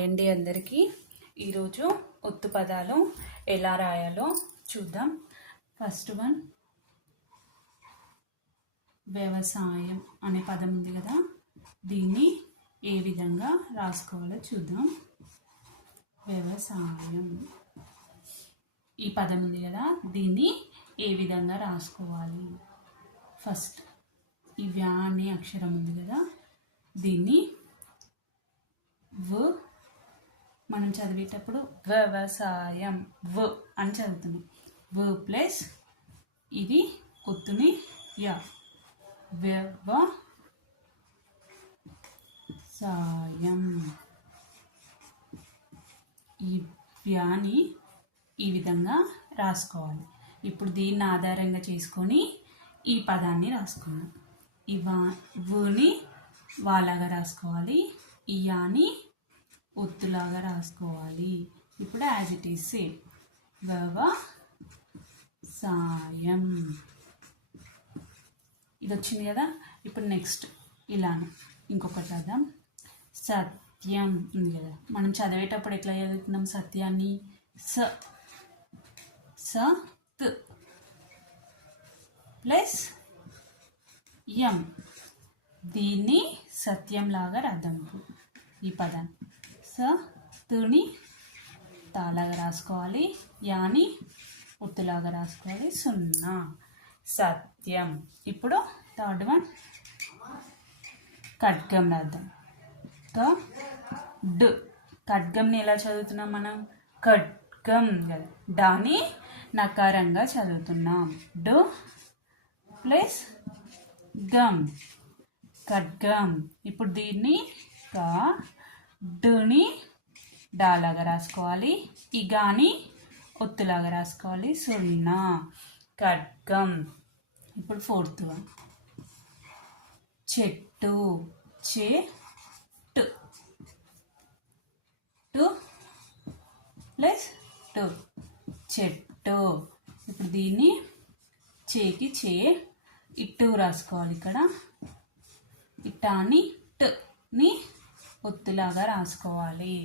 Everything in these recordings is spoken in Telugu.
అండి అందరికీ. ఈరోజు ఒత్తు పదాలు ఎలా రాయాలో చూద్దాం. ఫస్ట్ వన్ వ్యవసాయం అనే పదం ఉంది కదా. దీన్ని ఏ విధంగా రాసుకోవాలో చూద్దాం. వ్యవసాయం. ఈ పదం ఉంది కదా. దీన్ని ఏ విధంగా రాసుకోవాలి? ఫస్ట్ ఈ వ్యా అనే అక్షరం ఉంది కదా. దీన్ని వ మనం చదివేటప్పుడు వ్యవసాయం వ అని చదువుతున్నాం. వ ప్లస్ ఇది ఒత్తుని యా. వ్యవ సాయం ఈ వ్యాని ఈ విధంగా రాసుకోవాలి. ఇప్పుడు దీన్ని ఆధారంగా చేసుకొని ఈ పదాన్ని రాసుకున్నాం ఇవా వుని వాలాగా రాసుకోవాలి. ఇయాని ఒత్తులాగా రాసుకోవాలి. ఇప్పుడు యాజ్ ఇట్ ఈస్ సేమ్ వ్యవ సాయం ఇది వచ్చింది కదా? ఇప్పుడు నెక్స్ట్ ఇలాను. ఇంకొకటి చదుదాం సత్యం ఉంది కదా? మనం చదివేటప్పుడు ఎట్లా చదువుతున్నాం? సత్యాన్ని? స. స. త్. ప్లస్ యం. దీన్ని సత్యంలాగా రాద్దాం ఇప్పుడు ఈ పదాన్ని. స తుని తాలాగా రాసుకోవాలి. యాని ఉత్తులాగా రాసుకోవాలి. సున్నా. సత్యం. ఇప్పుడు థర్డ్ వన్. ఖడ్గం రాద్దాం. తో డ్. ఖడ్గంని ఎలా చదువుతున్నాం మనం? ఖడ్గం కదా డాని నకారంగా చదువుతున్నాం. డు ప్లస్ గమ్ ఖడ్గం. ఇప్పుడు దీన్ని కా డుని డాలాగా రాసుకోవాలి. ఈ గాని ఒత్తులాగా రాసుకోవాలి. సున్నా. ఖడ్గం. ఇప్పుడు ఫోర్త్ వన్. చెట్టు. చే టు టు ప్లస్ టు. చెట్టు. ఇప్పుడు దీన్ని చేకి చే ఇట్టు రాసుకోవాలి ఇక్కడ. ఇట్టాని టుని ఒత్తులాగా రాసుకోవాలి.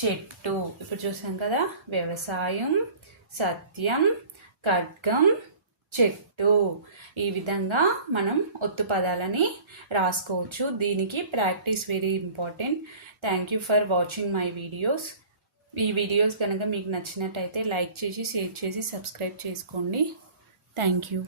చెట్టు ఇప్పుడు చూసాం కదా వ్యవసాయం సత్యం ఖడ్గం చెట్టు. ఈ విధంగా మనం ఒత్తు పదాలని రాసుకోవచ్చు. దీనికి practice very important. Thank you for watching my videos. ఈ వీడియోస్ కనుక మీకు నచ్చినట్టయితే లైక్ చేసి షేర్ చేసి సబ్స్క్రైబ్ చేసుకోండి. Thank you.